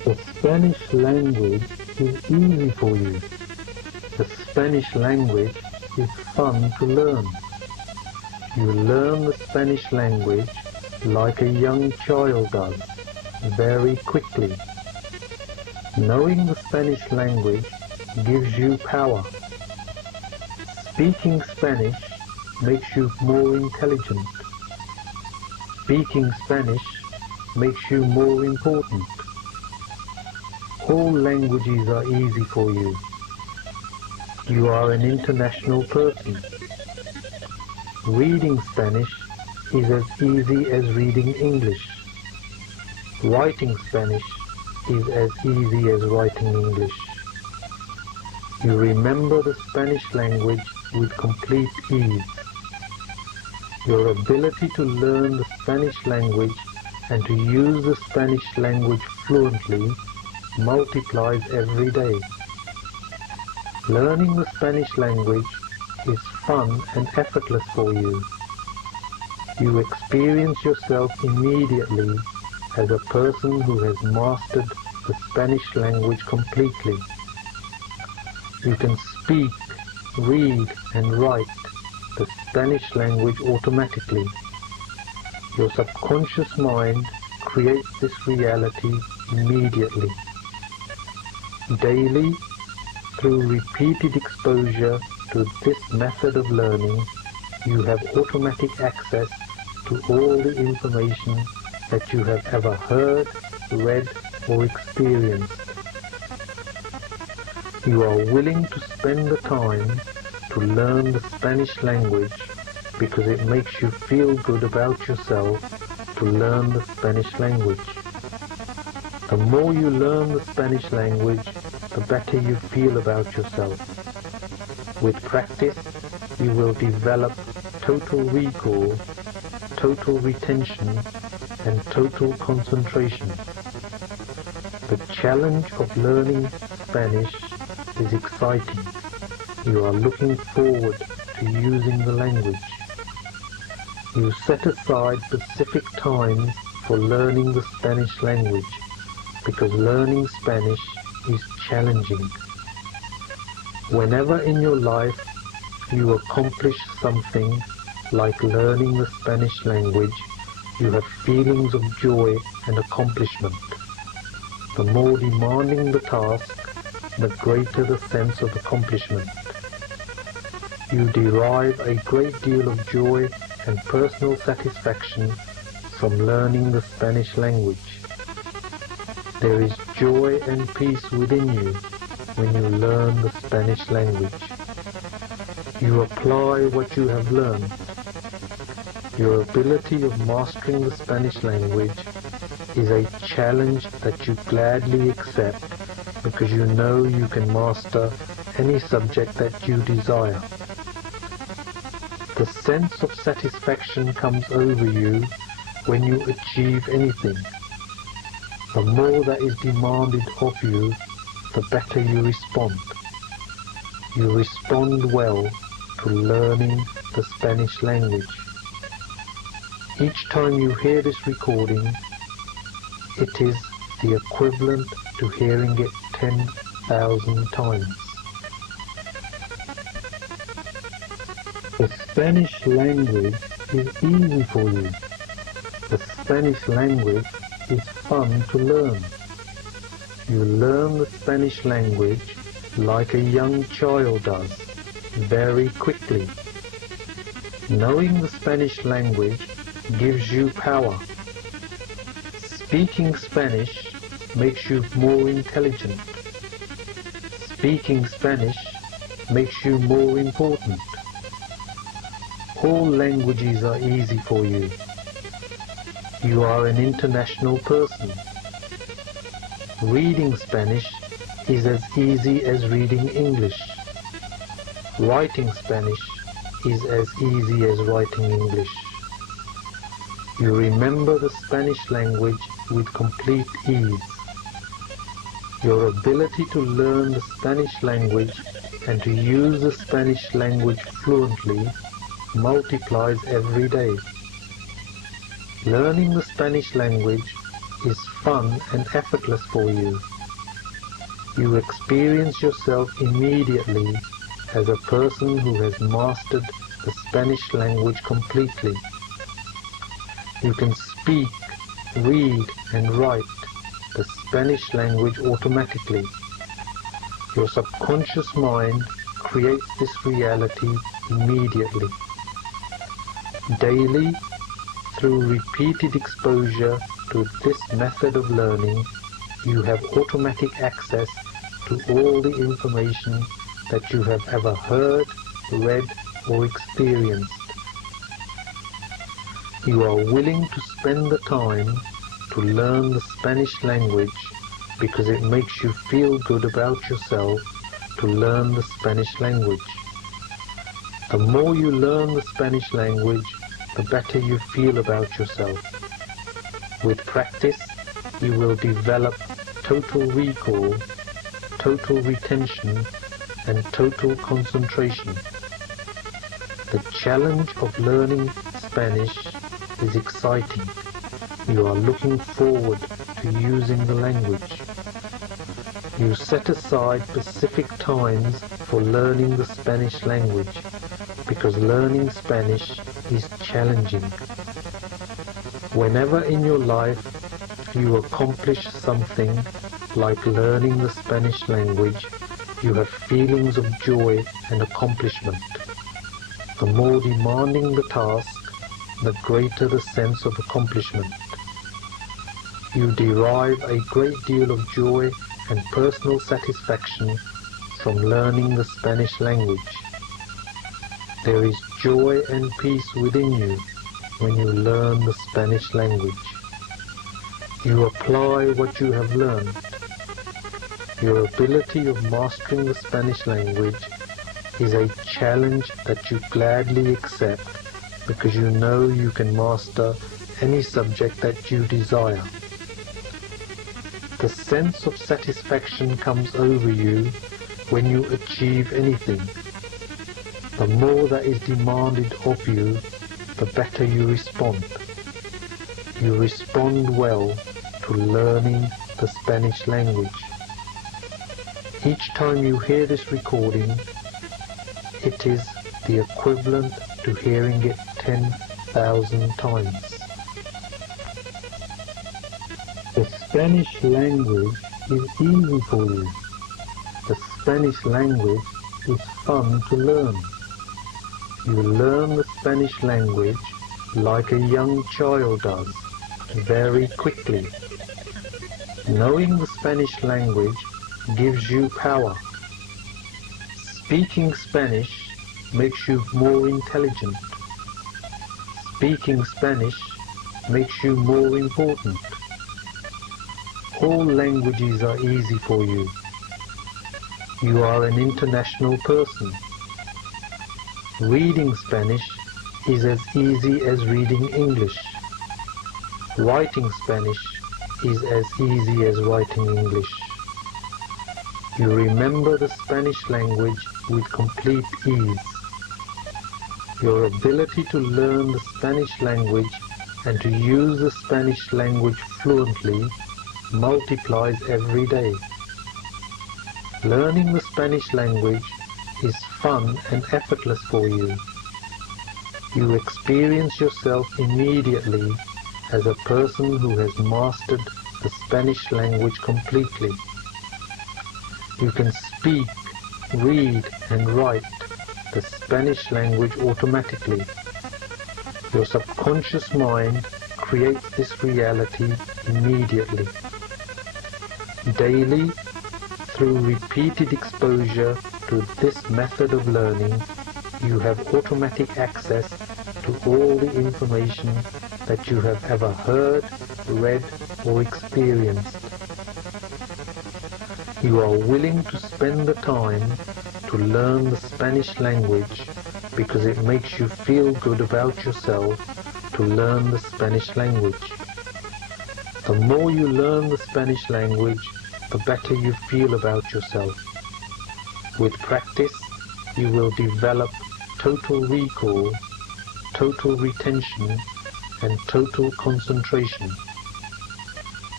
The Spanish language is easy for you. The Spanish language is fun to learn. You learn the Spanish language like a young child does, very quickly. Knowing the Spanish language gives you power. Speaking Spanish makes you more intelligent. Speaking Spanish makes you more important. All languages are easy for you. You are an international person. Reading Spanish is as easy as reading English. Writing Spanish is as easy as writing English. You remember the Spanish language with complete ease. Your ability to learn the Spanish language and to use the Spanish language fluently multiplies every day. Learning the Spanish language is fun and effortless for you. You experience yourself immediately as a person who has mastered the Spanish language completely. You can speak, read and write the Spanish language automatically. Your subconscious mind creates this reality immediately. Daily, through repeated exposure to this method of learning, you have automatic access to all the information that you have ever heard, read or experienced. You are willing to spend the time to learn the Spanish language because it makes you feel good about yourself to learn the Spanish language. The more you learn the Spanish language, the better you feel about yourself. With practice, you will develop total recall, total retention, and total concentration. The challenge of learning Spanish is exciting. You are looking forward to using the language. You set aside specific times for learning the Spanish language because learning Spanish is challenging. Whenever in your life you accomplish something like learning the Spanish language, you have feelings of joy and accomplishment. The more demanding the task, the greater the sense of accomplishment. You derive a great deal of joy and personal satisfaction from learning the Spanish language. There is joy and peace within you when you learn the Spanish language. You apply what you have learned. Your ability of mastering the Spanish language is a challenge that you gladly accept because you know you can master any subject that you desire. The sense of satisfaction comes over you when you achieve anything. The more that is demanded of you, the better you respond. You respond well to learning the Spanish language. Each time you hear this recording, it is the equivalent to hearing it 10,000 times. The Spanish language is easy for you. The Spanish language is fun to learn. You learn the Spanish language like a young child does, very quickly. Knowing the Spanish language gives you power. Speaking Spanish makes you more intelligent. Speaking Spanish makes you more important. All languages are easy for you. You are an international person. Reading Spanish is as easy as reading English. Writing Spanish is as easy as writing English. You remember the Spanish language with complete ease. Your ability to learn the Spanish language and to use the Spanish language fluently multiplies every day. Learning the Spanish language is fun and effortless for you. You experience yourself immediately as a person who has mastered the Spanish language completely. You can speak, read and write the Spanish language automatically. Your subconscious mind creates this reality immediately. Daily, through repeated exposure to this method of learning, you have automatic access to all the information that you have ever heard, read or experienced. You are willing to spend the time to learn the Spanish language because it makes you feel good about yourself to learn the Spanish language. The more you learn the Spanish language, the better you feel about yourself. With practice, you will develop total recall, total retention, and total concentration. The challenge of learning Spanish is exciting. You are looking forward to using the language. You set aside specific times for learning the Spanish language because learning Spanish is challenging. Whenever in your life you accomplish something like learning the Spanish language, you have feelings of joy and accomplishment. The more demanding the task, the greater the sense of accomplishment. You derive a great deal of joy and personal satisfaction from learning the Spanish language. There is joy and peace within you when you learn the Spanish language. You apply what you have learned. Your ability of mastering the Spanish language is a challenge that you gladly accept because you know you can master any subject that you desire. The sense of satisfaction comes over you when you achieve anything. The more that is demanded of you, the better you respond. You respond well to learning the Spanish language. Each time you hear this recording, it is the equivalent to hearing it 10,000 times. The Spanish language is easy for you. The Spanish language is fun to learn. You learn the Spanish language like a young child does, very quickly. Knowing the Spanish language gives you power. Speaking Spanish makes you more intelligent. Speaking Spanish makes you more important. All languages are easy for you. You are an international person. Reading Spanish is as easy as reading English. Writing Spanish is as easy as writing English. You remember the Spanish language with complete ease. Your ability to learn the Spanish language and to use the Spanish language fluently multiplies every day. Learning the Spanish language is fun and effortless for you. You experience yourself immediately as a person who has mastered the Spanish language completely. You can speak, read and write the Spanish language automatically. Your subconscious mind creates this reality immediately. Daily, through repeated exposure to this method of learning, you have automatic access to all the information that you have ever heard, read or experienced. You are willing to spend the time to learn the Spanish language because it makes you feel good about yourself to learn the Spanish language. The more you learn the Spanish language, the better you feel about yourself. With practice, you will develop total recall, total retention, and total concentration.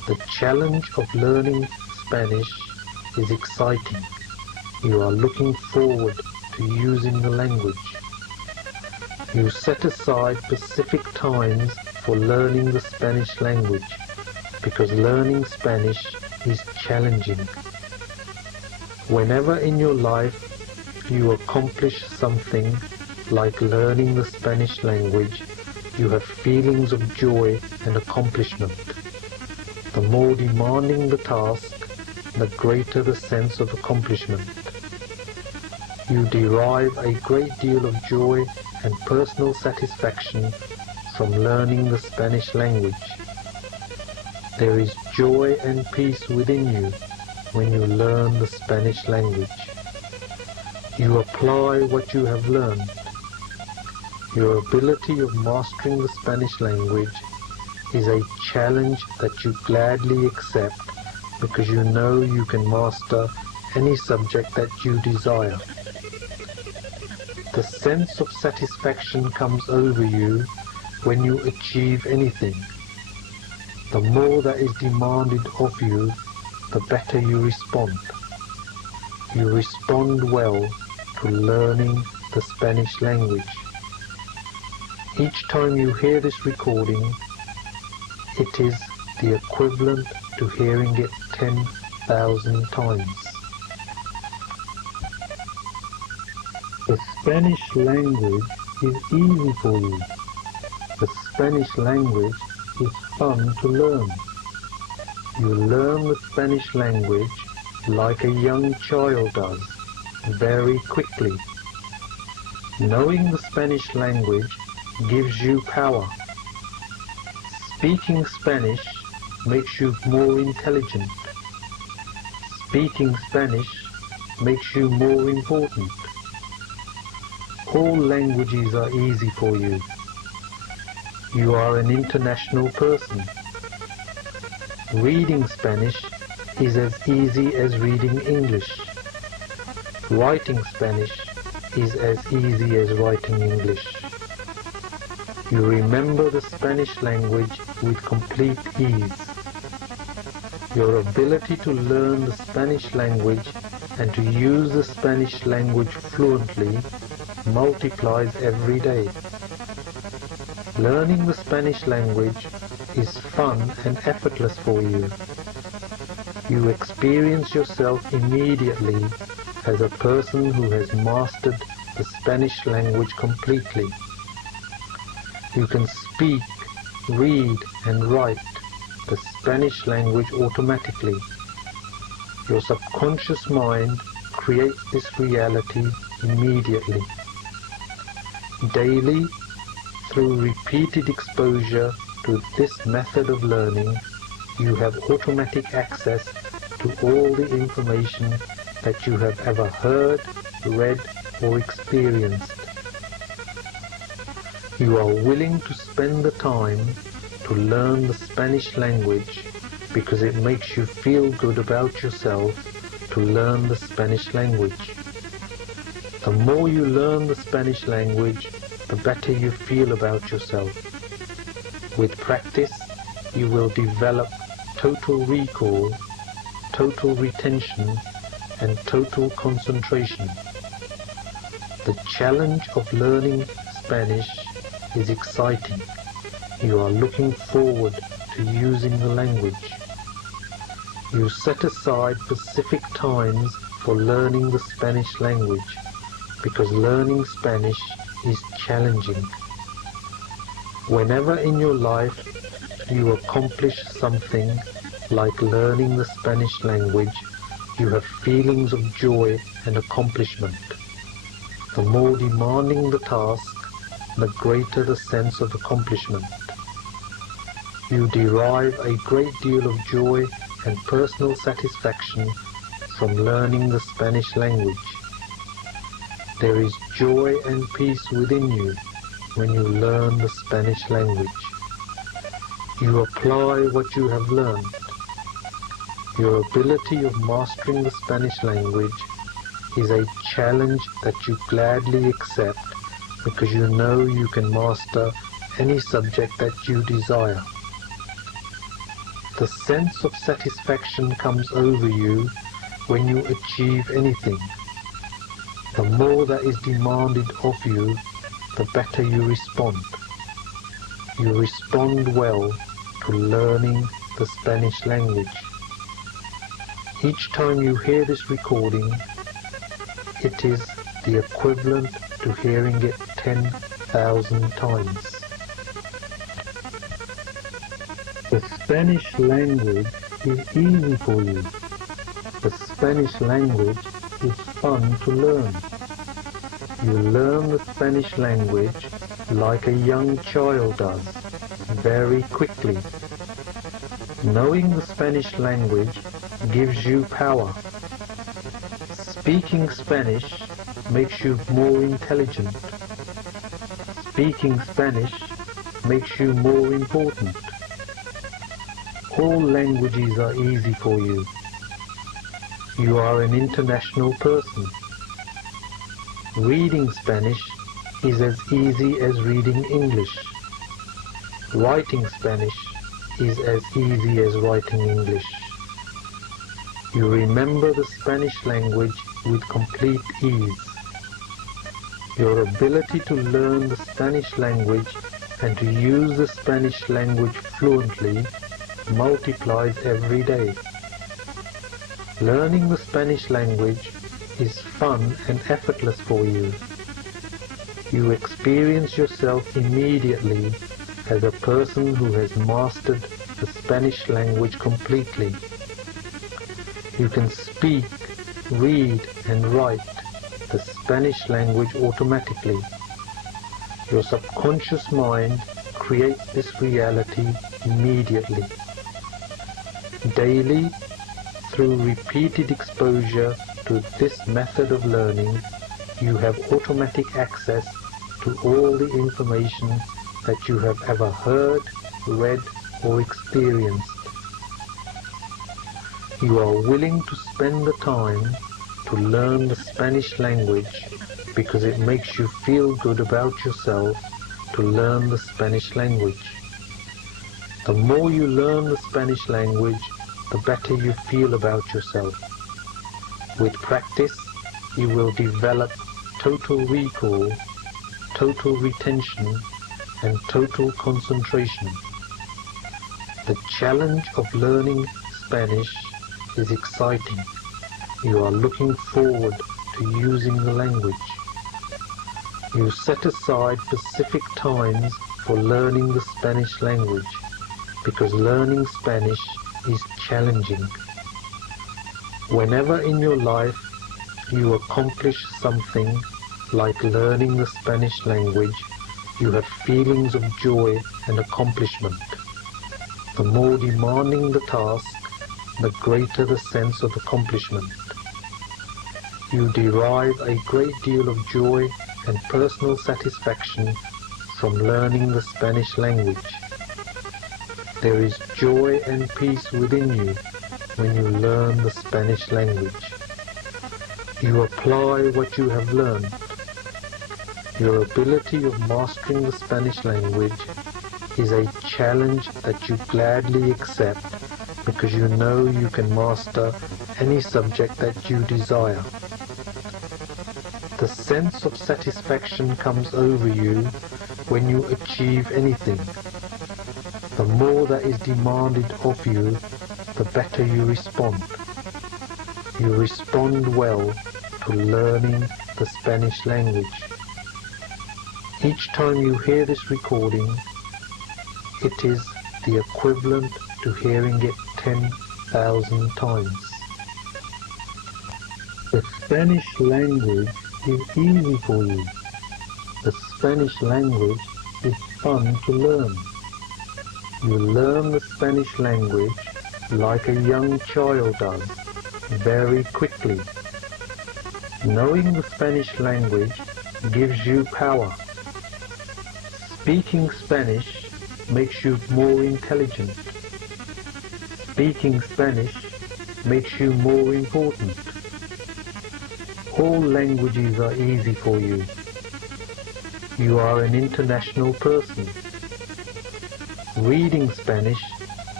The challenge of learning Spanish is exciting. You are looking forward to using the language. You set aside specific times for learning the Spanish language because learning Spanish is challenging. Whenever in your life you accomplish something like learning the Spanish language, you have feelings of joy and accomplishment. The more demanding the task, the greater the sense of accomplishment. You derive a great deal of joy and personal satisfaction from learning the Spanish language. There is joy and peace within you when you learn the Spanish language. You apply what you have learned. Your ability of mastering the Spanish language is a challenge that you gladly accept because you know you can master any subject that you desire. The sense of satisfaction comes over you when you achieve anything. The more that is demanded of you, the better you respond. You respond well to learning the Spanish language. Each time you hear this recording, it is the equivalent to hearing it 10,000 times. The Spanish language is easy for you. The Spanish language is fun to learn. You learn the Spanish language like a young child does, very quickly. Knowing the Spanish language gives you power. Speaking Spanish makes you more intelligent. Speaking Spanish makes you more important. All languages are easy for you. You are an international person. Reading Spanish is as easy as reading English. Writing Spanish is as easy as writing English. You remember the Spanish language with complete ease. Your ability to learn the Spanish language and to use the Spanish language fluently multiplies every day. Learning the Spanish language is fun and effortless for you. You experience yourself immediately as a person who has mastered the Spanish language completely. You can speak, read and write the Spanish language automatically. Your subconscious mind creates this reality immediately. Daily, through repeated exposure to this method of learning, you have automatic access to all the information that you have ever heard, read or experienced. You are willing to spend the time to learn the Spanish language because it makes you feel good about yourself to learn the Spanish language. The more you learn the Spanish language, the better you feel about yourself. With practice, you will develop total recall, total retention, and total concentration. The challenge of learning Spanish is exciting. You are looking forward to using the language. You set aside specific times for learning the Spanish language because learning Spanish is challenging. Whenever in your life you accomplish something like learning the Spanish language, you have feelings of joy and accomplishment. The more demanding the task, the greater the sense of accomplishment. You derive a great deal of joy and personal satisfaction from learning the Spanish language. There is joy and peace within you when you learn the Spanish language. You apply what you have learned. Your ability of mastering the Spanish language is a challenge that you gladly accept because you know you can master any subject that you desire. The sense of satisfaction comes over you when you achieve anything. The more that is demanded of you, the better you respond. You respond well to learning the Spanish language. Each time you hear this recording, it is the equivalent to hearing it 10,000 times. The Spanish language is easy for you. The Spanish language is fun to learn. You learn the Spanish language like a young child does, very quickly. Knowing the Spanish language gives you power. Speaking Spanish makes you more intelligent. Speaking Spanish makes you more important. All languages are easy for you. You are an international person. Reading Spanish is as easy as reading English. Writing Spanish is as easy as writing English. You remember the Spanish language with complete ease. Your ability to learn the Spanish language and to use the Spanish language fluently multiplies every day. Learning the Spanish language is fun and effortless for you. You experience yourself immediately as a person who has mastered the Spanish language completely. You can speak, read and write the Spanish language automatically. Your subconscious mind creates this reality immediately. Daily, through repeated exposure to this method of learning, you have automatic access to all the information that you have ever heard, read or experienced. You are willing to spend the time to learn the Spanish language because it makes you feel good about yourself to learn the Spanish language. The more you learn the Spanish language, the better you feel about yourself. With practice, you will develop total recall, total retention, and total concentration. The challenge of learning Spanish is exciting. You are looking forward to using the language. You set aside specific times for learning the Spanish language because learning Spanish is challenging. Whenever in your life you accomplish something like learning the Spanish language, you have feelings of joy and accomplishment. The more demanding the task, the greater the sense of accomplishment. You derive a great deal of joy and personal satisfaction from learning the Spanish language. There is joy and peace within you when you learn the Spanish language. You apply what you have learned. Your ability of mastering the Spanish language is a challenge that you gladly accept because you know you can master any subject that you desire. The sense of satisfaction comes over you when you achieve anything. The more that is demanded of you, the better you respond. You respond well to learning the Spanish language. Each time you hear this recording, it is the equivalent to hearing it 10,000 times. The Spanish language is easy for you. The Spanish language is fun to learn. You learn the Spanish language like a young child does, very quickly. Knowing the Spanish language gives you power. Speaking Spanish makes you more intelligent. Speaking Spanish makes you more important. All languages are easy for you. You are an international person. Reading Spanish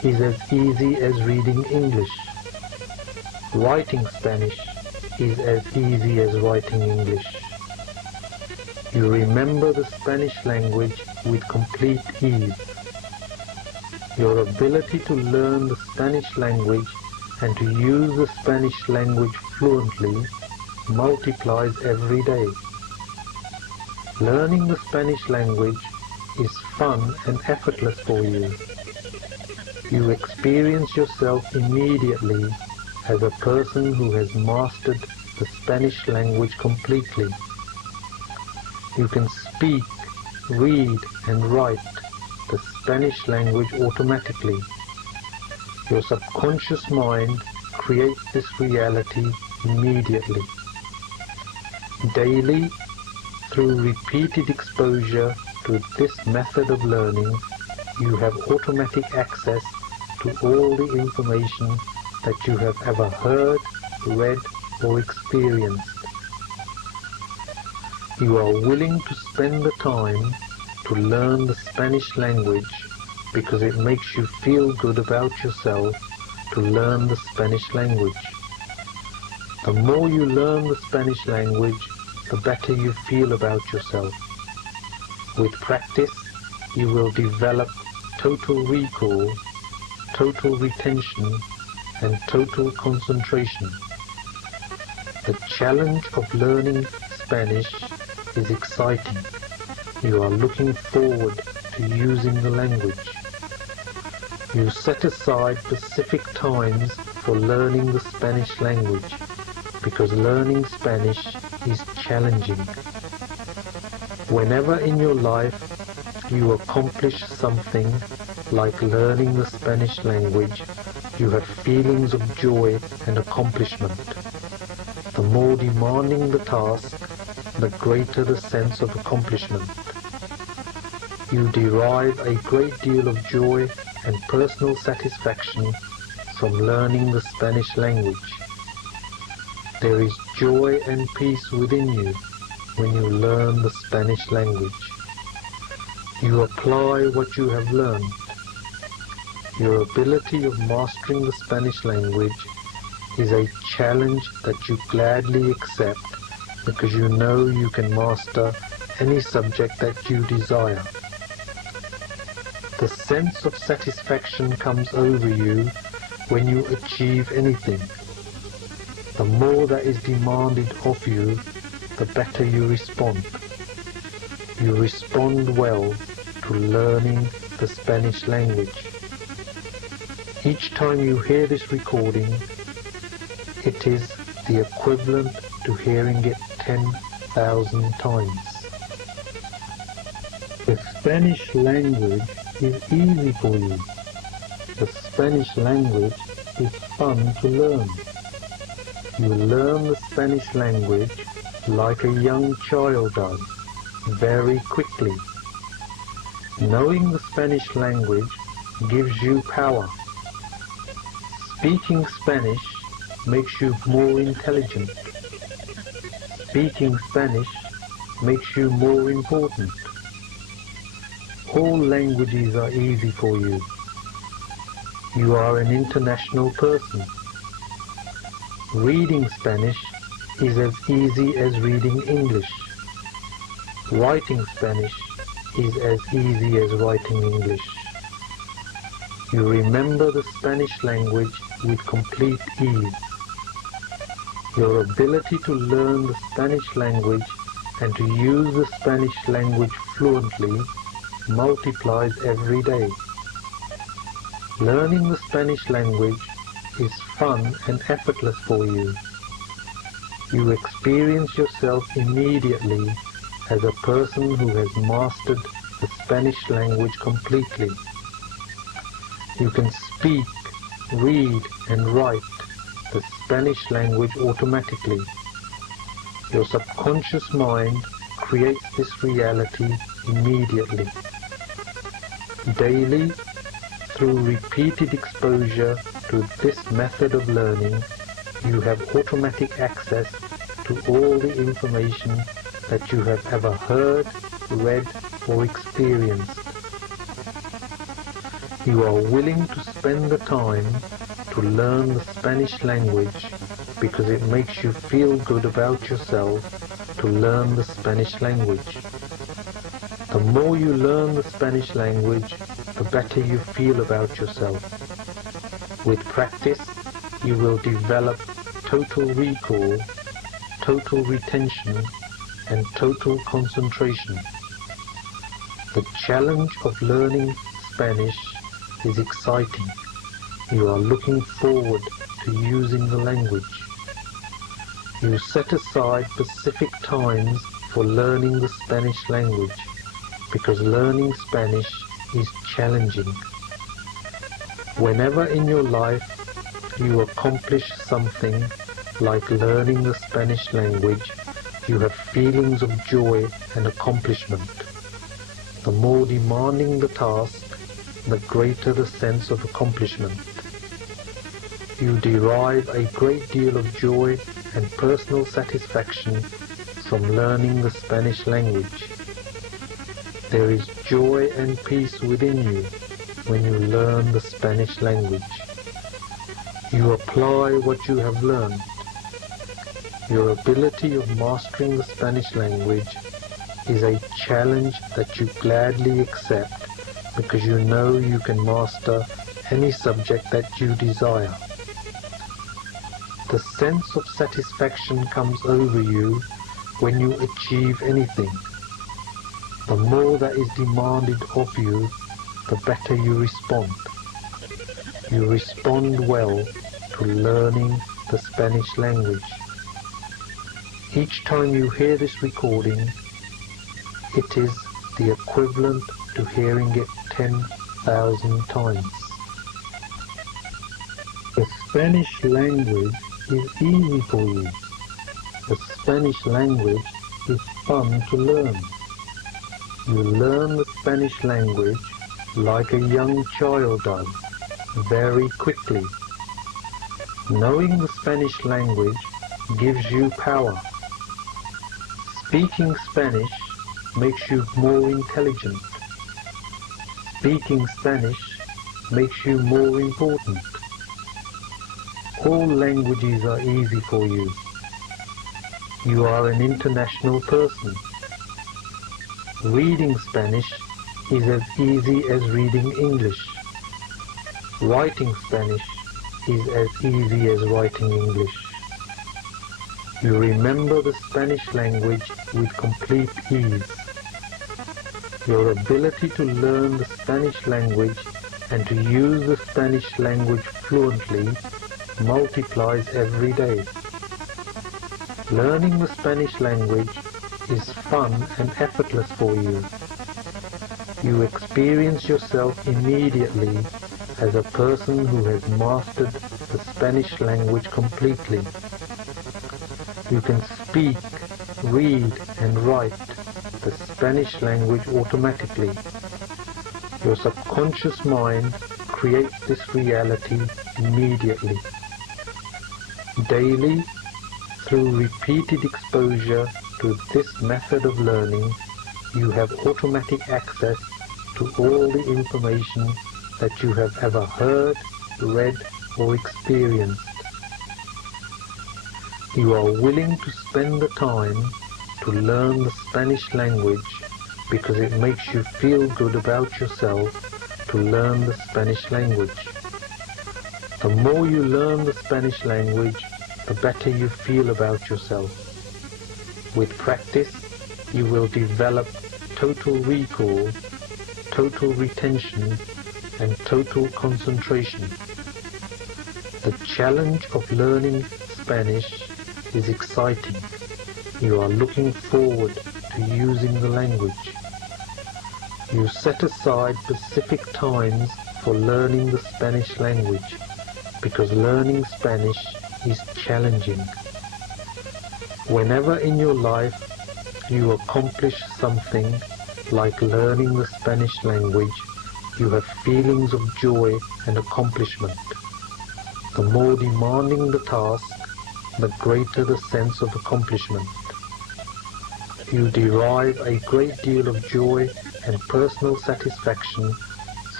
is as easy as reading English. Writing Spanish is as easy as writing English. You remember the Spanish language with complete ease. Your ability to learn the Spanish language and to use the Spanish language fluently multiplies every day. Learning the Spanish language is fun and effortless for you. You experience yourself immediately as a person who has mastered the Spanish language completely. You can speak, read and write the Spanish language automatically. Your subconscious mind creates this reality immediately. Daily, through repeated exposure to this method of learning, you have automatic access to all the information that you have ever heard, read or experienced. You are willing to spend the time to learn the Spanish language because it makes you feel good about yourself to learn the Spanish language. The more you learn the Spanish language, the better you feel about yourself. With practice, you will develop total recall, total retention, and total concentration. The challenge of learning Spanish is exciting. You are looking forward to using the language. You set aside specific times for learning the Spanish language because learning Spanish is challenging. Whenever in your life you accomplish something like learning the Spanish language, you have feelings of joy and accomplishment. The more demanding the task, the greater the sense of accomplishment. You derive a great deal of joy and personal satisfaction from learning the Spanish language. There is joy and peace within you when you learn the Spanish language. You apply what you have learned. Your ability of mastering the Spanish language is a challenge that you gladly accept because you know you can master any subject that you desire. The sense of satisfaction comes over you when you achieve anything. The more that is demanded of you, the better you respond. You respond well to learning the Spanish language. Each time you hear this recording, it is the equivalent to hearing it 10,000 times. The Spanish language is easy for you. The Spanish language is fun to learn. You learn the Spanish language like a young child does, very quickly. Knowing the Spanish language gives you power. Speaking Spanish makes you more intelligent. Speaking Spanish makes you more important. All languages are easy for you. You are an international person. Reading Spanish is as easy as reading English. Writing Spanish is as easy as writing English. You remember the Spanish language with complete ease. Your ability to learn the Spanish language and to use the Spanish language fluently multiplies every day. Learning the Spanish language is fun and effortless for you. You experience yourself immediately as a person who has mastered the Spanish language completely. You can speak, read and write the Spanish language automatically. Your subconscious mind creates this reality immediately. Daily, through repeated exposure to this method of learning, you have automatic access to all the information that you have ever heard, read or experienced. You are willing to spend the time to learn the Spanish language because it makes you feel good about yourself to learn the Spanish language. The more you learn the Spanish language, the better you feel about yourself. With practice, you will develop total recall, total retention, and total concentration. The challenge of learning Spanish is exciting. You are looking forward to using the language. You set aside specific times for learning the Spanish language because learning Spanish is challenging. Whenever in your life you accomplish something like learning the Spanish language, you have feelings of joy and accomplishment. The more demanding the task, the greater the sense of accomplishment. You derive a great deal of joy and personal satisfaction from learning the Spanish language. There is joy and peace within you when you learn the Spanish language. You apply what you have learned. Your ability of mastering the Spanish language is a challenge that you gladly accept because you know you can master any subject that you desire. The sense of satisfaction comes over you when you achieve anything. The more that is demanded of you, the better you respond. You respond well to learning the Spanish language. Each time you hear this recording, it is the equivalent to hearing it 10,000 times. The Spanish language is easy for you. The Spanish language is fun to learn. You learn the Spanish language like a young child does, very quickly. Knowing the Spanish language gives you power. Speaking Spanish makes you more intelligent. Speaking Spanish makes you more important. All languages are easy for you. You are an international person. Reading Spanish is as easy as reading English. Writing Spanish is as easy as writing English. You remember the Spanish language with complete ease. Your ability to learn the Spanish language and to use the Spanish language fluently multiplies every day. Learning the Spanish language is fun and effortless for you. You experience yourself immediately as a person who has mastered the Spanish language completely. You can speak, read and write the Spanish language automatically. Your subconscious mind creates this reality immediately. Daily, through repeated exposure to this method of learning, you have automatic access to all the information that you have ever heard, read or experienced. You are willing to spend the time to learn the Spanish language because it makes you feel good about yourself to learn the Spanish language. The more you learn the Spanish language, the better you feel about yourself. With practice, you will develop total recall, total retention, and total concentration. The challenge of learning Spanish is exciting. You are looking forward to using the language. You set aside specific times for learning the Spanish language because learning Spanish is challenging. Whenever in your life you accomplish something like learning the Spanish language, you have feelings of joy and accomplishment. The more demanding the task, the greater the sense of accomplishment. You derive a great deal of joy and personal satisfaction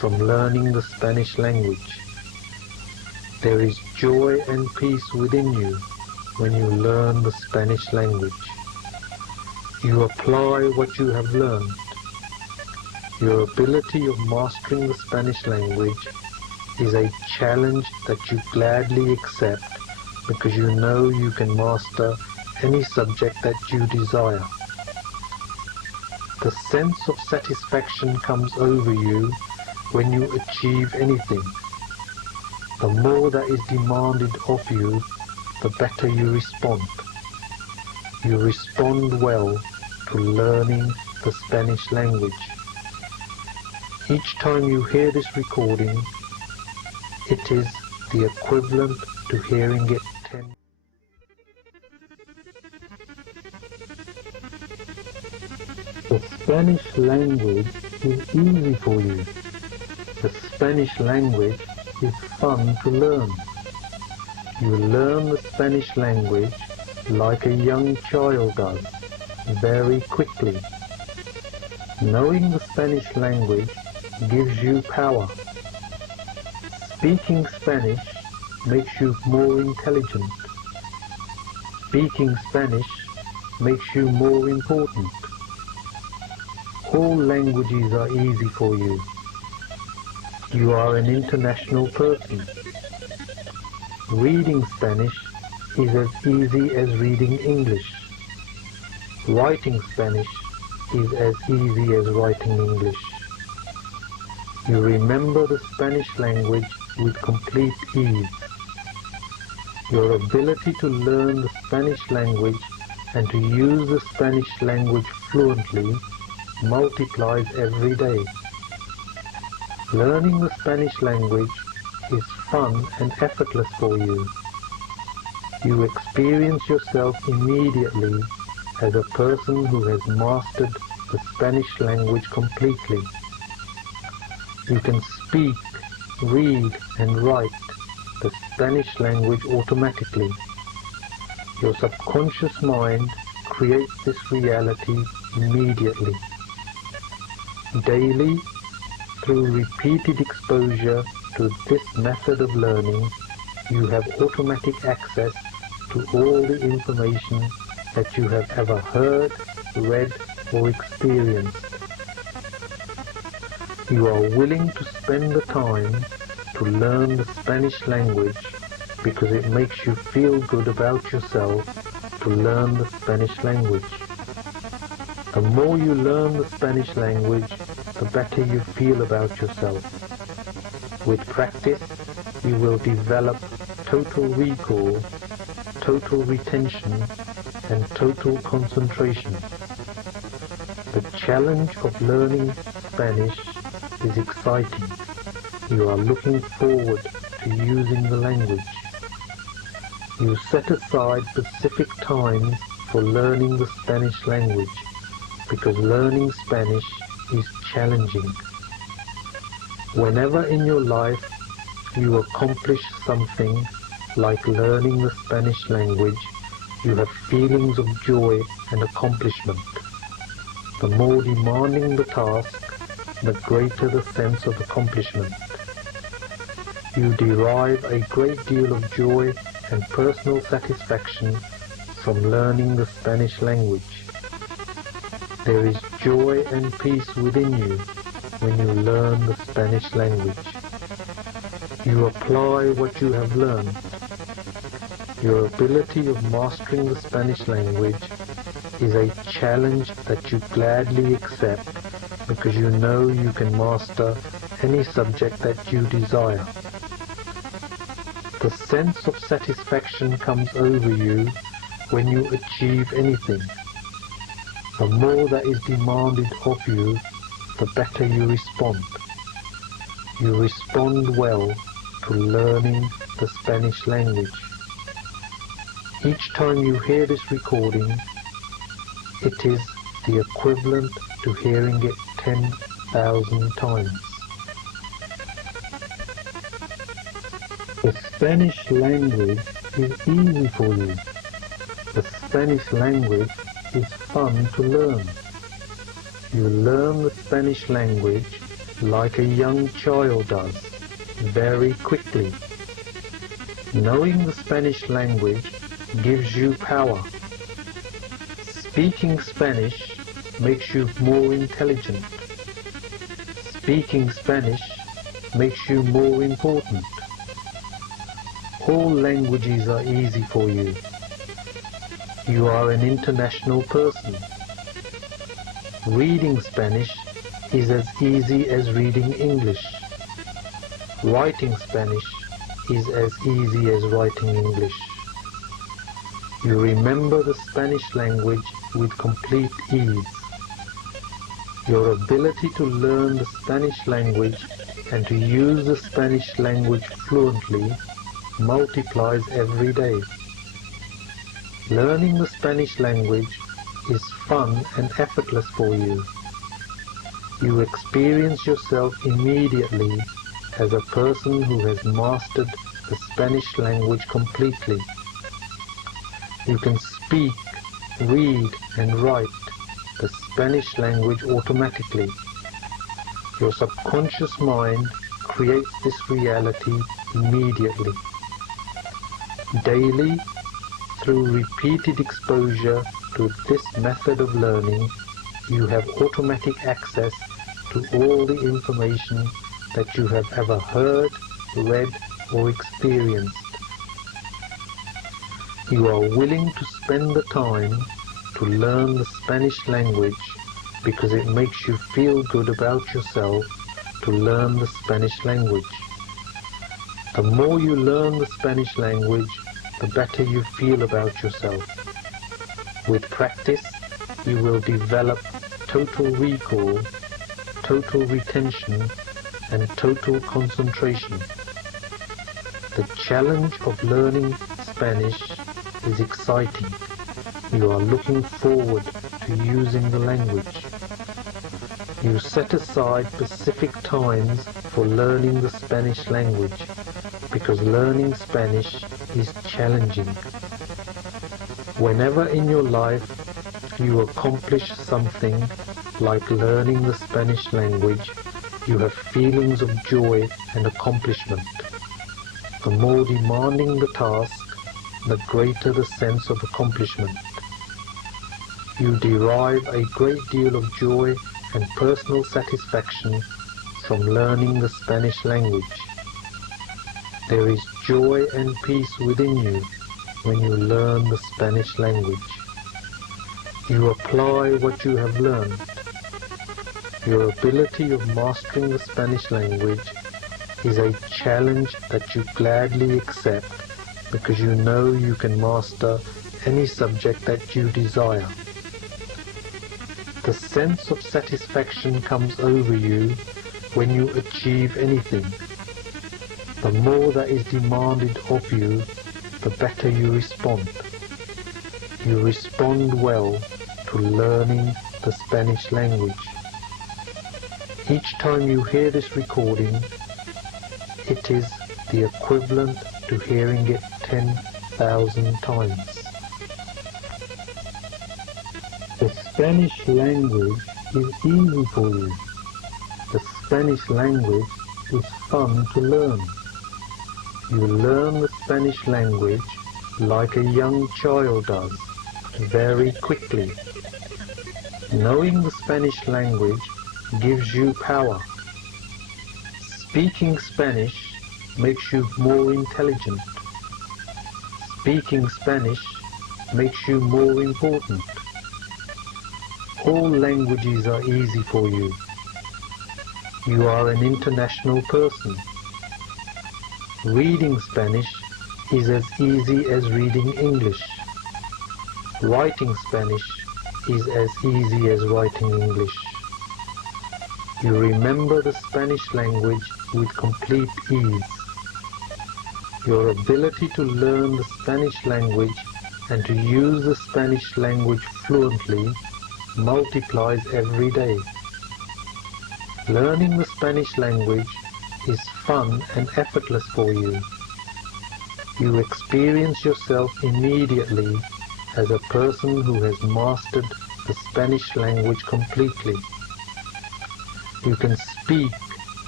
from learning the Spanish language. There is joy and peace within you when you learn the Spanish language. You apply what you have learned. Your ability of mastering the Spanish language is a challenge that you gladly accept because you know you can master any subject that you desire. The sense of satisfaction comes over you when you achieve anything. The more that is demanded of you, the better you respond. You respond well to learning the Spanish language. Each time you hear this recording, it is the equivalent to hearing it 10. The Spanish language is easy for you. The Spanish language is fun to learn. You learn the Spanish language like a young child does, very quickly. Knowing the Spanish language gives you power. Speaking Spanish makes you more intelligent. Speaking Spanish makes you more important. All languages are easy for you. You are an international person. Reading Spanish is as easy as reading English. Writing Spanish is as easy as writing English. You remember the Spanish language with complete ease. Your ability to learn the Spanish language and to use the Spanish language fluently multiplies every day. Learning the Spanish language is fun and effortless for you. You experience yourself immediately as a person who has mastered the Spanish language completely. You can speak, read and write the Spanish language automatically. Your subconscious mind creates this reality immediately. Daily, through repeated exposure to this method of learning, you have automatic access to all the information that you have ever heard, read or experienced. You are willing to spend the time to learn the Spanish language because it makes you feel good about yourself to learn the Spanish language. The more you learn the Spanish language, the better you feel about yourself. With practice, you will develop total recall, total retention, and total concentration. The challenge of learning Spanish is exciting. You are looking forward to using the language. You set aside specific times for learning the Spanish language because learning Spanish is challenging. Whenever in your life you accomplish something like learning the Spanish language, you have feelings of joy and accomplishment. The more demanding the task, the greater the sense of accomplishment. You derive a great deal of joy and personal satisfaction from learning the Spanish language. There is joy and peace within you when you learn the Spanish language. You apply what you have learned. Your ability of mastering the Spanish language is a challenge that you gladly accept because you know you can master any subject that you desire. The sense of satisfaction comes over you when you achieve anything. The more that is demanded of you, the better you respond. You respond well to learning the Spanish language. Each time you hear this recording, it is the equivalent to hearing it 10,000 times. The Spanish language is easy for you. The Spanish language is fun to learn. You learn the Spanish language like a young child does, very quickly. Knowing the Spanish language gives you power. Speaking Spanish makes you more intelligent. Speaking Spanish makes you more important. All languages are easy for you. You are an international person. Reading Spanish is as easy as reading English. Writing Spanish is as easy as writing English. You remember the Spanish language with complete ease. Your ability to learn the Spanish language and to use the Spanish language fluently multiplies every day. Learning the Spanish language is fun and effortless for you. You experience yourself immediately as a person who has mastered the Spanish language completely. You can speak, read and write the Spanish language automatically. Your subconscious mind creates this reality immediately. Daily, through repeated exposure to this method of learning, you have automatic access to all the information that you have ever heard, read or experienced. You are willing to spend the time to learn the Spanish language because it makes you feel good about yourself to learn the Spanish language. The more you learn the Spanish language, the better you feel about yourself. With practice, you will develop total recall, total retention, and total concentration. The challenge of learning Spanish is exciting. You are looking forward to using the language. You set aside specific times for learning the Spanish language because learning Spanish is challenging. Whenever in your life you accomplish something like learning the Spanish language, you have feelings of joy and accomplishment. The more demanding the task, the greater the sense of accomplishment. You derive a great deal of joy and personal satisfaction from learning the Spanish language. There is joy and peace within you when you learn the Spanish language. You apply what you have learned. Your ability of mastering the Spanish language is a challenge that you gladly accept because you know you can master any subject that you desire. The sense of satisfaction comes over you when you achieve anything. The more that is demanded of you, the better you respond. You respond well to learning the Spanish language. Each time you hear this recording, it is the equivalent to hearing it 10,000 times. The Spanish language is easy for you. The Spanish language is fun to learn. You learn the Spanish language like a young child does, very quickly. Knowing the Spanish language gives you power. Speaking Spanish makes you more intelligent. Speaking Spanish makes you more important. All languages are easy for you. You are an international person. Reading Spanish is as easy as reading English. Writing Spanish is as easy as writing English. You remember the Spanish language with complete ease. Your ability to learn the Spanish language and to use the Spanish language fluently multiplies every day. Learning the Spanish language is fun and effortless for you. You experience yourself immediately as a person who has mastered the Spanish language completely. You can speak,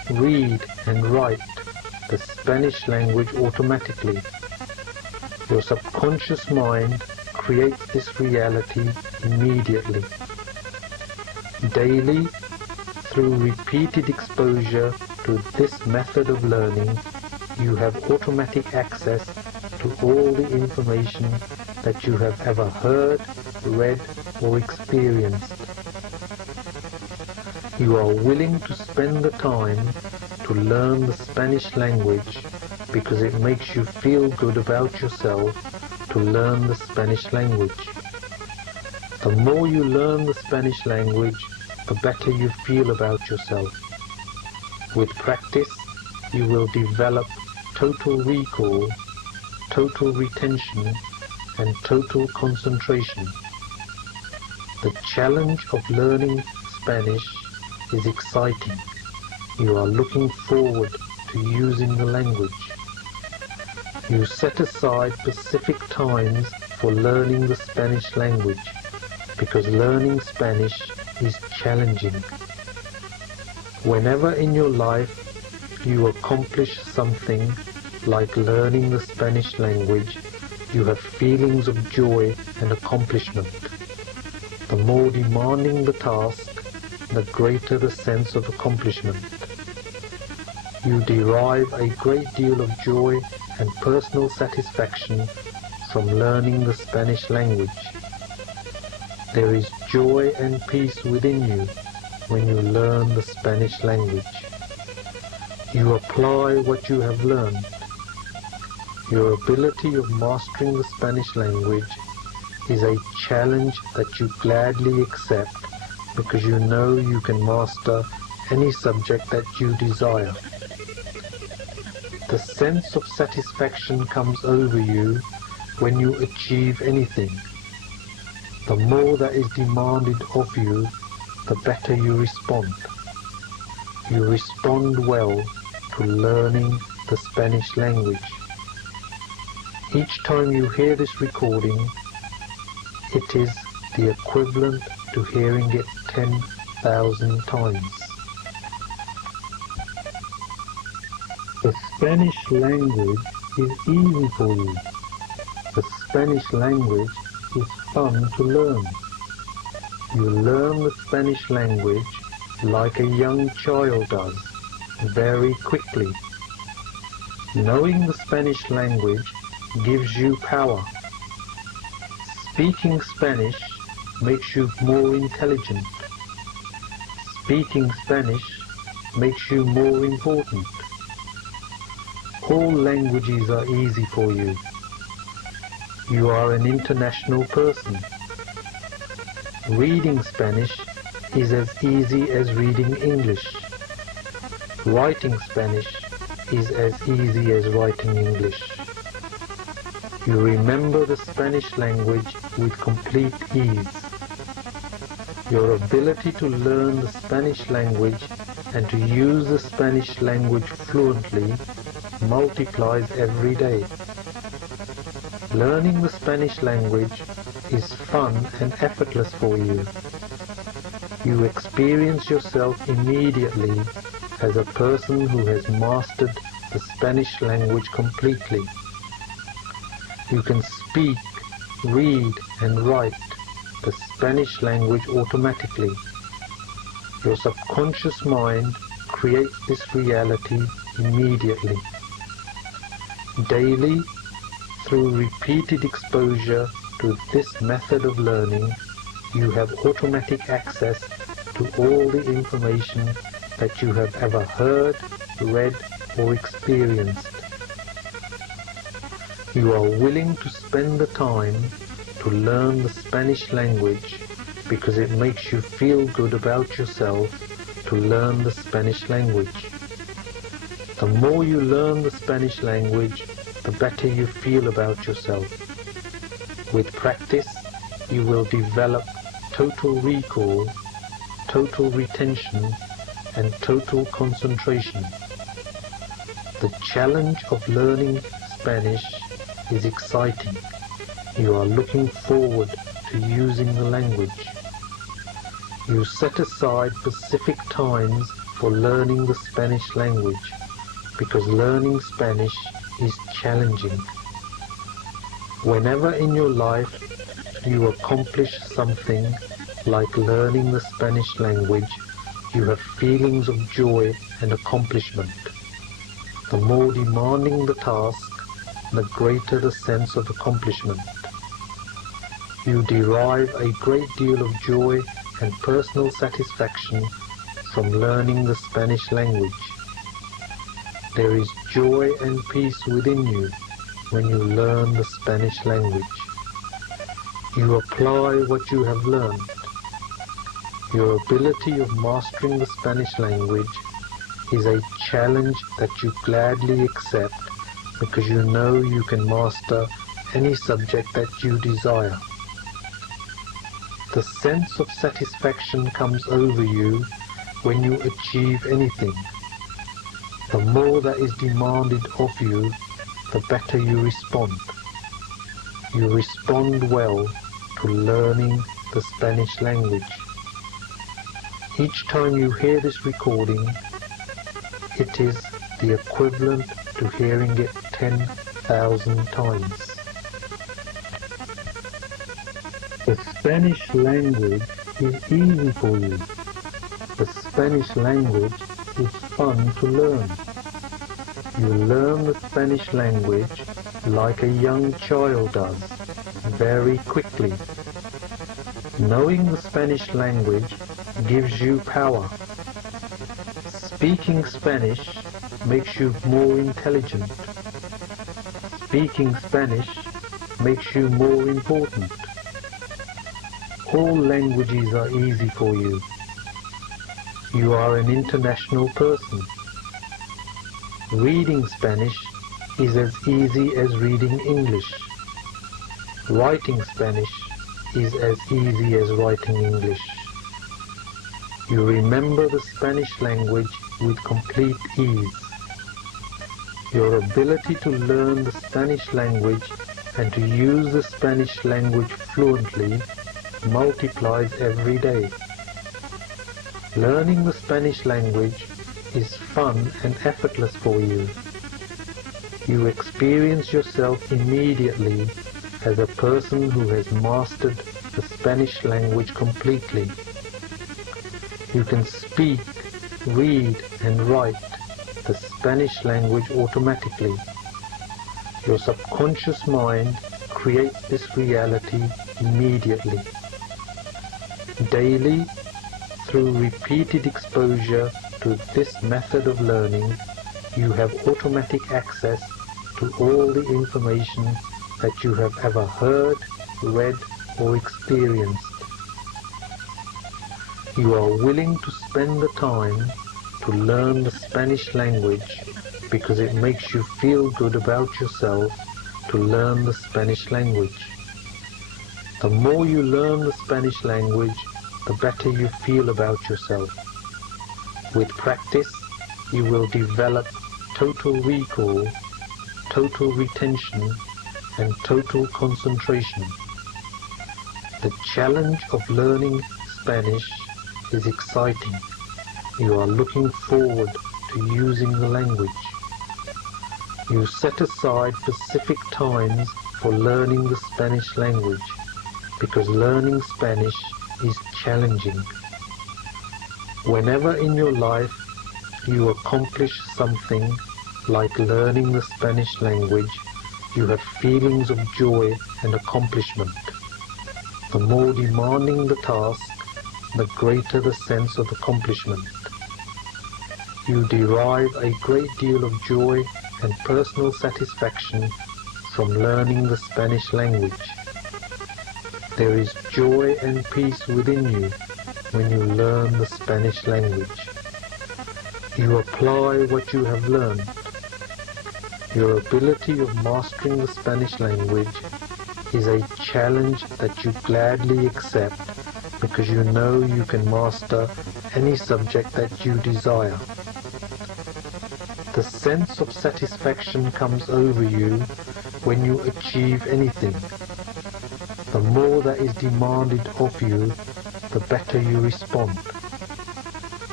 read and write the Spanish language automatically. Your subconscious mind creates this reality immediately. Daily, through repeated exposure to this method of learning, you have automatic access to all the information that you have ever heard, read, or experienced. You are willing to spend the time to learn the Spanish language because it makes you feel good about yourself to learn the Spanish language. The more you learn the Spanish language, the better you feel about yourself. With practice, you will develop total recall, total retention, and total concentration. The challenge of learning Spanish is exciting. You are looking forward to using the language. You set aside specific times for learning the Spanish language because learning Spanish is challenging. Whenever in your life you accomplish something like learning the Spanish language, you have feelings of joy and accomplishment. The more demanding the task, the greater the sense of accomplishment. You derive a great deal of joy and personal satisfaction from learning the Spanish language. There is joy and peace within you when you learn the Spanish language. You apply what you have learned. Your ability of mastering the Spanish language is a challenge that you gladly accept because you know you can master any subject that you desire. The sense of satisfaction comes over you when you achieve anything. The more that is demanded of you, the better you respond. You respond well to learning the Spanish language. Each time you hear this recording, it is the equivalent to hearing it 10,000 times. The Spanish language is easy for you. The Spanish language is fun to learn. You learn the Spanish language like a young child does, very quickly. Knowing the Spanish language gives you power. Speaking Spanish makes you more intelligent. Speaking Spanish makes you more important. All languages are easy for you. You are an international person. Reading Spanish is as easy as reading English. Writing Spanish is as easy as writing English. You remember the Spanish language with complete ease. Your ability to learn the Spanish language and to use the Spanish language fluently multiplies every day. Learning the Spanish language is fun and effortless for you. You experience yourself immediately as a person who has mastered the Spanish language completely. You can speak, read and write the Spanish language automatically. Your subconscious mind creates this reality immediately. Daily, through repeated exposure to this method of learning, you have automatic access to all the information that you have ever heard, read or experienced. You are willing to spend the time to learn the Spanish language because it makes you feel good about yourself to learn the Spanish language. The more you learn the Spanish language, the better you feel about yourself. With practice, you will develop total recall, total retention, and total concentration. The challenge of learning Spanish is exciting. You are looking forward to using the language. You set aside specific times for learning the Spanish language, because learning Spanish is challenging. Whenever in your life you accomplish something like learning the Spanish language, you have feelings of joy and accomplishment. The more demanding the task, the greater the sense of accomplishment. You derive a great deal of joy and personal satisfaction from learning the Spanish language. There is joy and peace within you when you learn the Spanish language. You apply what you have learned. Your ability of mastering the Spanish language is a challenge that you gladly accept because you know you can master any subject that you desire. The sense of satisfaction comes over you when you achieve anything. The more that is demanded of you, the better you respond. You respond well to learning the Spanish language. Each time you hear this recording, it is the equivalent to hearing it 10,000 times. The Spanish language is easy for you. The Spanish language is fun to learn. You learn the Spanish language like a young child does, very quickly. Knowing the Spanish language gives you power. Speaking Spanish makes you more intelligent. Speaking Spanish makes you more important. All languages are easy for you. You are an international person. Reading Spanish is as easy as reading English. Writing Spanish is as easy as writing English. You remember the Spanish language with complete ease. Your ability to learn the Spanish language and to use the Spanish language fluently multiplies every day. Learning the Spanish language is fun and effortless for you. You experience yourself immediately as a person who has mastered the Spanish language completely. You can speak, read and write the Spanish language automatically. Your subconscious mind creates this reality immediately. Daily, through repeated exposure to this method of learning, you have automatic access to all the information that you have ever heard, read or experienced. You are willing to spend the time to learn the Spanish language because it makes you feel good about yourself to learn the Spanish language. The more you learn the Spanish language, the better you feel about yourself. With practice, you will develop total recall, total retention, and total concentration. The challenge of learning Spanish is exciting. You are looking forward to using the language. You set aside specific times for learning the Spanish language because learning Spanish is challenging. Whenever in your life you accomplish something like learning the Spanish language, you have feelings of joy and accomplishment. The more demanding the task, the greater the sense of accomplishment. You derive a great deal of joy and personal satisfaction from learning the Spanish language. There is joy and peace within you when you learn the Spanish language. You apply what you have learned. Your ability of mastering the Spanish language is a challenge that you gladly accept because you know you can master any subject that you desire. The sense of satisfaction comes over you when you achieve anything. The more that is demanded of you, the better you respond.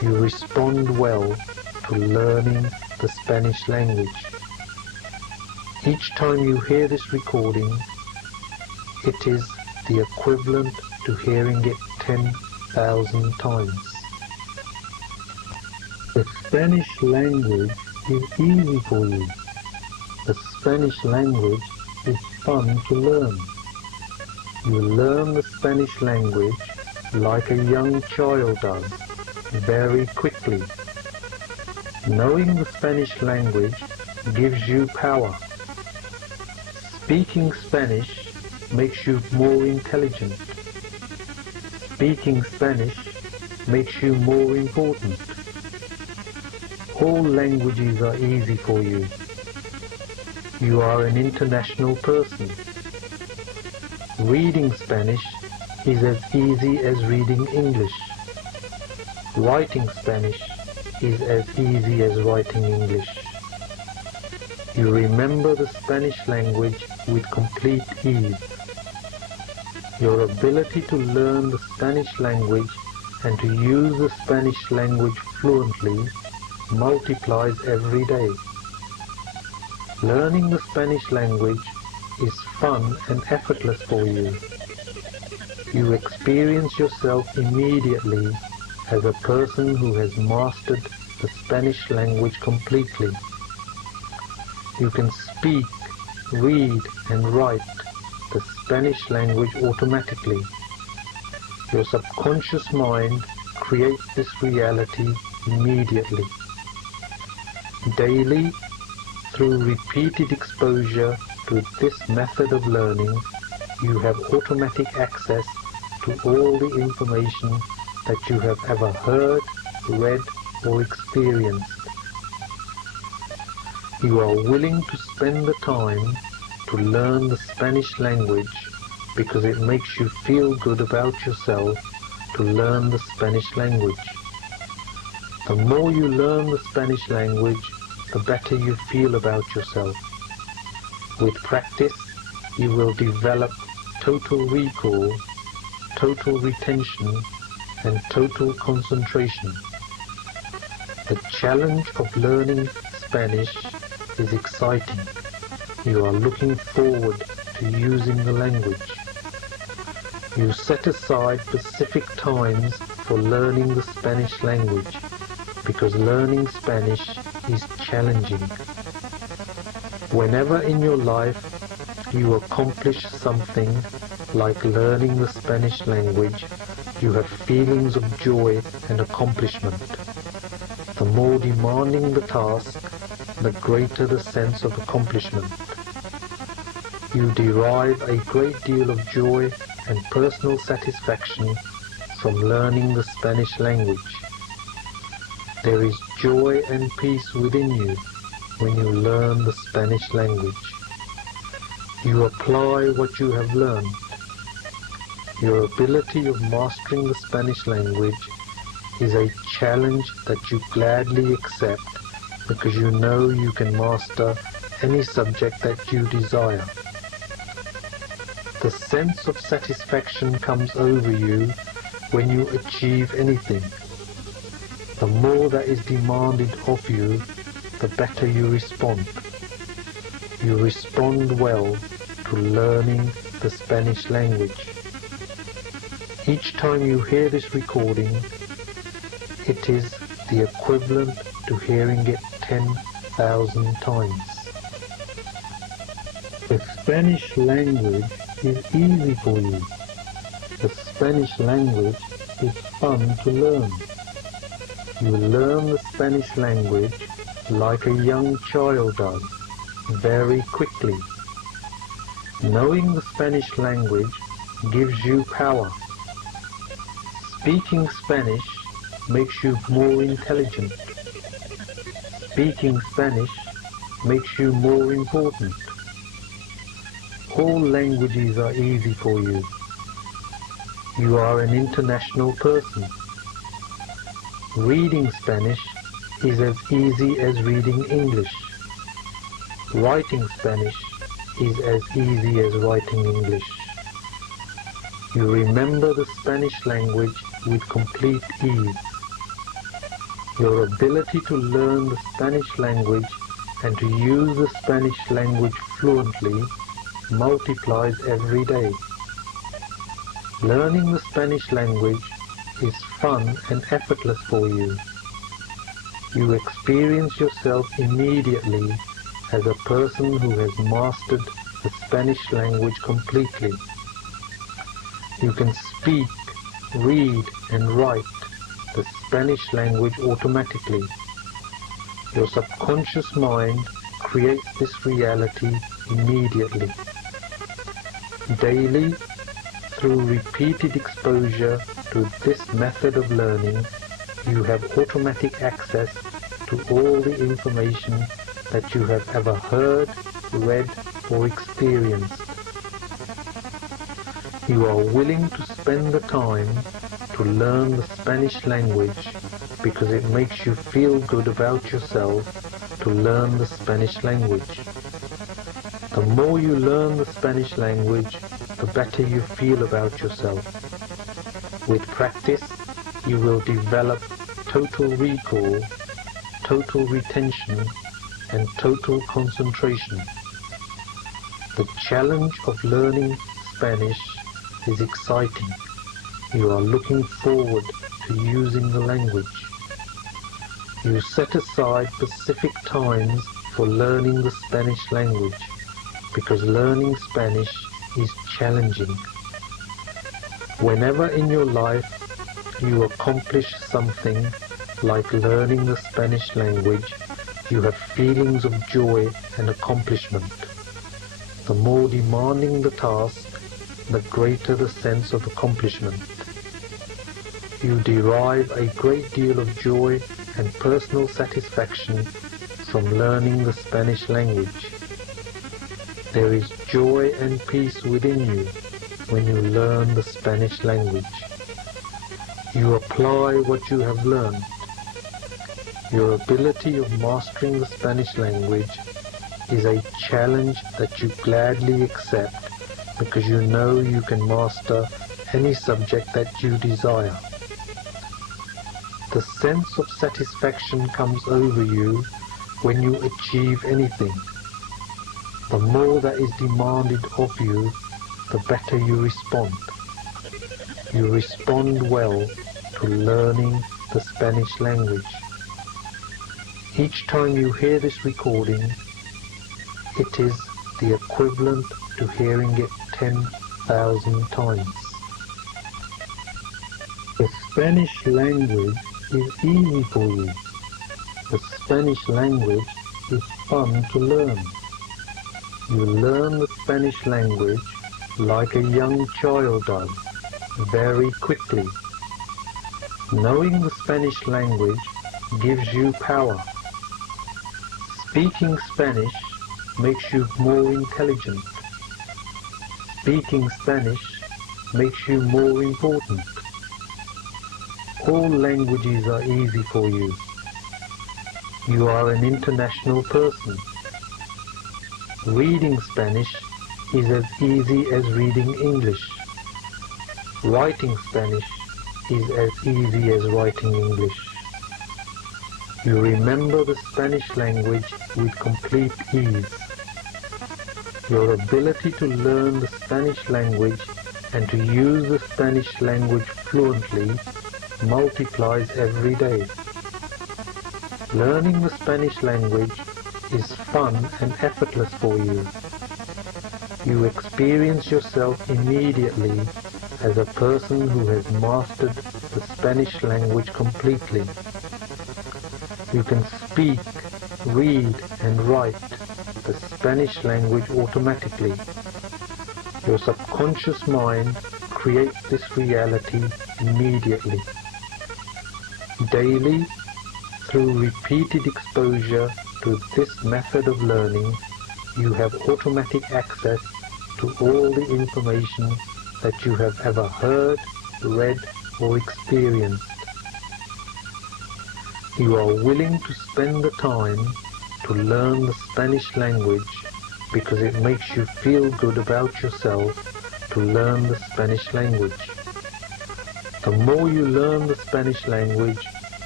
you respond well to learning the Spanish language. Each time you hear this recording, it is the equivalent to hearing it 10,000 times. The Spanish language is easy for you. The Spanish language is fun to learn. You learn the Spanish language like a young child does, very quickly. Knowing the Spanish language gives you power. Speaking Spanish makes you more intelligent. Speaking Spanish makes you more important. All languages are easy for you. You are an international person. Reading Spanish is as easy as reading English. Writing Spanish is as easy as writing English. You remember the Spanish language with complete ease. Your ability to learn the Spanish language and to use the Spanish language fluently multiplies every day. Learning the Spanish language is fun and effortless for you. You experience yourself immediately as a person who has mastered the Spanish language completely. You can speak, read and write the Spanish language automatically. Your subconscious mind creates this reality immediately. Daily, through repeated exposure to this method of learning, you have automatic access to all the information that you have ever heard, read or experienced. You are willing to spend the time to learn the Spanish language because it makes you feel good about yourself to learn the Spanish language. The more you learn the Spanish language, the better you feel about yourself. With practice, you will develop total recall, total retention, and total concentration. The challenge of learning Spanish is exciting. You are looking forward to using the language. You set aside specific times for learning the Spanish language because learning Spanish is challenging. Whenever in your life you accomplish something like learning the Spanish language, you have feelings of joy and accomplishment. The more demanding the task, the greater the sense of accomplishment. You derive a great deal of joy and personal satisfaction from learning the Spanish language. There is joy and peace within you when you learn the Spanish language. You apply what you have learned. Your ability of mastering the Spanish language is a challenge that you gladly accept because you know you can master any subject that you desire. The sense of satisfaction comes over you when you achieve anything. The more that is demanded of you, the better you respond. You respond well to learning the Spanish language. Each time you hear this recording, it is the equivalent to hearing it 10,000 times. The Spanish language is easy for you. The Spanish language is fun to learn. You learn the Spanish language like a young child does, very quickly. Knowing the Spanish language gives you power. Speaking Spanish makes you more intelligent. Speaking Spanish makes you more important. All languages are easy for you. You are an international person. Reading Spanish is as easy as reading English. Writing Spanish is as easy as writing English. You remember the Spanish language with complete ease. Your ability to learn the Spanish language and to use the Spanish language fluently multiplies every day. Learning the Spanish language is fun and effortless for you. You experience yourself immediately as a person who has mastered the Spanish language completely. You can speak, read and write the Spanish language automatically. Your subconscious mind creates this reality immediately. Daily, through repeated exposure to this method of learning, you have automatic access to all the information that you have ever heard, read or experienced. You are willing to spend the time to learn the Spanish language because it makes you feel good about yourself to learn the Spanish language. The more you learn the Spanish language, the better you feel about yourself. With practice, you will develop total recall, total retention, and total concentration. The challenge of learning Spanish is exciting. You are looking forward to using the language. You set aside specific times for learning the Spanish language because learning Spanish is challenging. Whenever in your life you accomplish something like learning the Spanish language, you have feelings of joy and accomplishment. The more demanding the task, the greater the sense of accomplishment. You derive a great deal of joy and personal satisfaction from learning the Spanish language. There is joy and peace within you when you learn the Spanish language. You apply what you have learned. Your ability of mastering the Spanish language is a challenge that you gladly accept because you know you can master any subject that you desire. The sense of satisfaction comes over you when you achieve anything. The more that is demanded of you, the better you respond. You respond well to learning the Spanish language. Each time you hear this recording, it is the equivalent to hearing it 10,000 times. The Spanish language is easy for you. The Spanish language is fun to learn. You learn the Spanish language like a young child does, very quickly. Knowing the Spanish language gives you power. Speaking Spanish makes you more intelligent. Speaking Spanish makes you more important. All languages are easy for you. You are an international person. Reading Spanish is as easy as reading English. Writing Spanish is as easy as writing English. You remember the Spanish language with complete ease. Your ability to learn the Spanish language and to use the Spanish language fluently multiplies every day. Learning the Spanish language is fun and effortless for you. You experience yourself immediately as a person who has mastered the Spanish language completely. You can speak, read and write the Spanish language automatically. Your subconscious mind creates this reality immediately. Daily, through repeated exposure to this method of learning, you have automatic access to all the information that you have ever heard, read or experienced. You are willing to spend the time to learn the Spanish language because it makes you feel good about yourself to learn the Spanish language. The more you learn the Spanish language,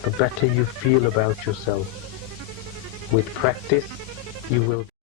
the better you feel about yourself. With practice, you will